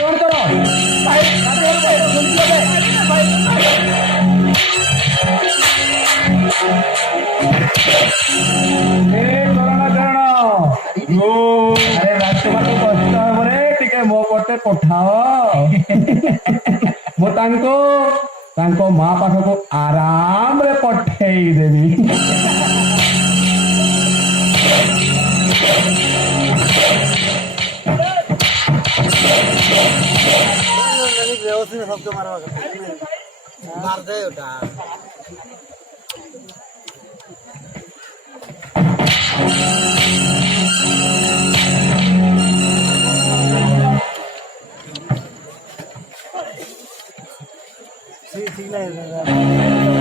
कौन करो भाई अरे राष्ट्रपति कष्ट हे टिके मो पटे पठाओ मो तांको माँ पाख को आराम रे पठेई देवी व्यवस्थित शब्द मार दे ओटा ठीक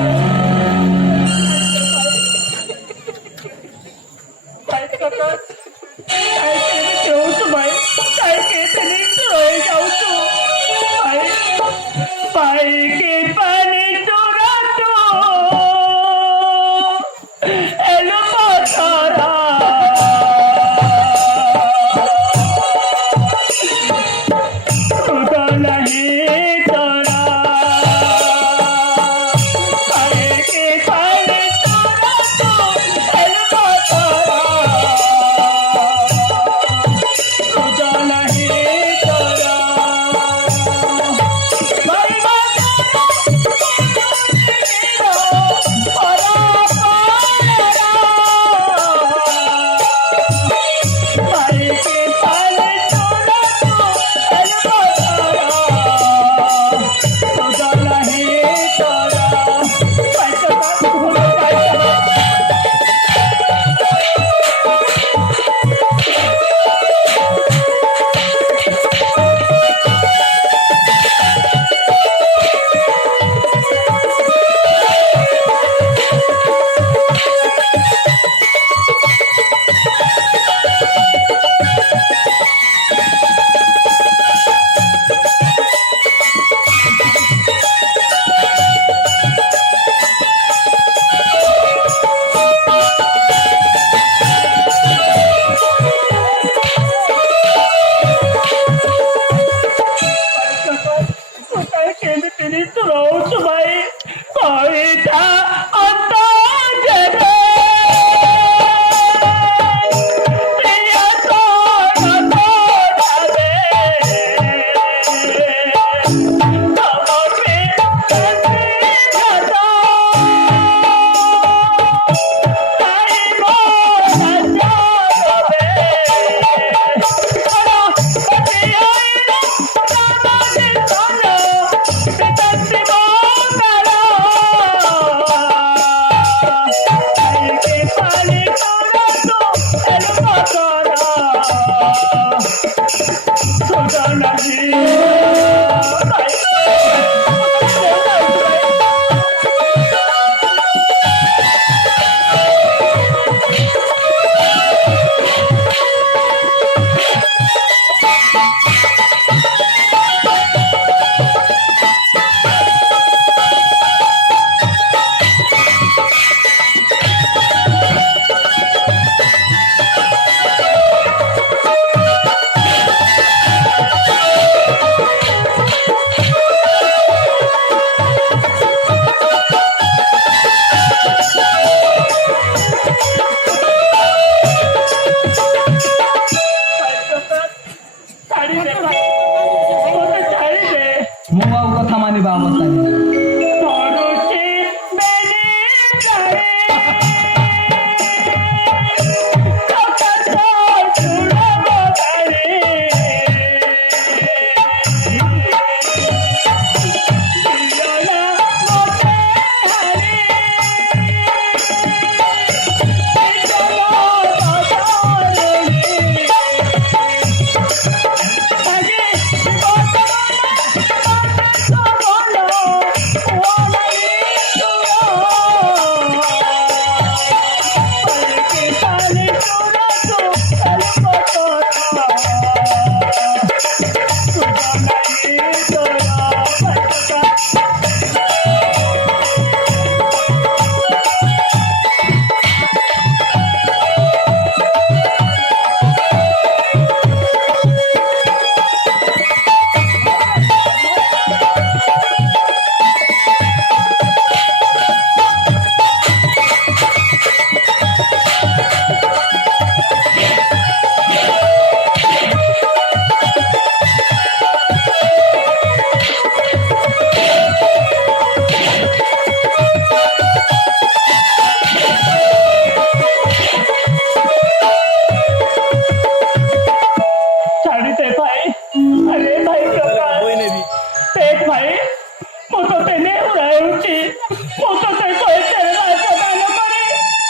ମୁଁ ତ ସେ କୈସର ରାଜଦାନ କରି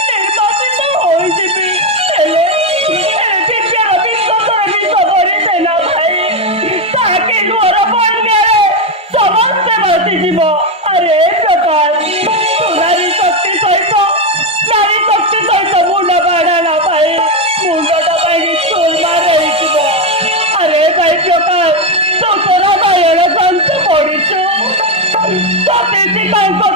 ନିର୍ବାଚିତ ହୋଇଯିବି। ହେଲେ ଦିବ୍ୟର ବିଶ୍ୱାସରେ ବିଷ ଭରିଦେଲା ଭାଇ। ତାକେ ଘର ବନ୍ୟାରେ ସମସ୍ତେ ଭାସିଯିବ। ଆରେ ପ୍ରକାଶ, ତୁ ନାରୀ ଶକ୍ତି ସହିତ ମୁଣ୍ଡ ବାଡ଼ାନା ଭାଇ। ମୁଣ୍ଡଟା ପାଇଁ ଚୁରମାର ହେଇଯିବ। ଆରେ ଭାଇ ପ୍ରକାଶ, ତୁ ତୋର ବାୟଣ ଗ୍ରନ୍ଥ ପଢିଛୁ? ସତୀଶୀ ତାଙ୍କ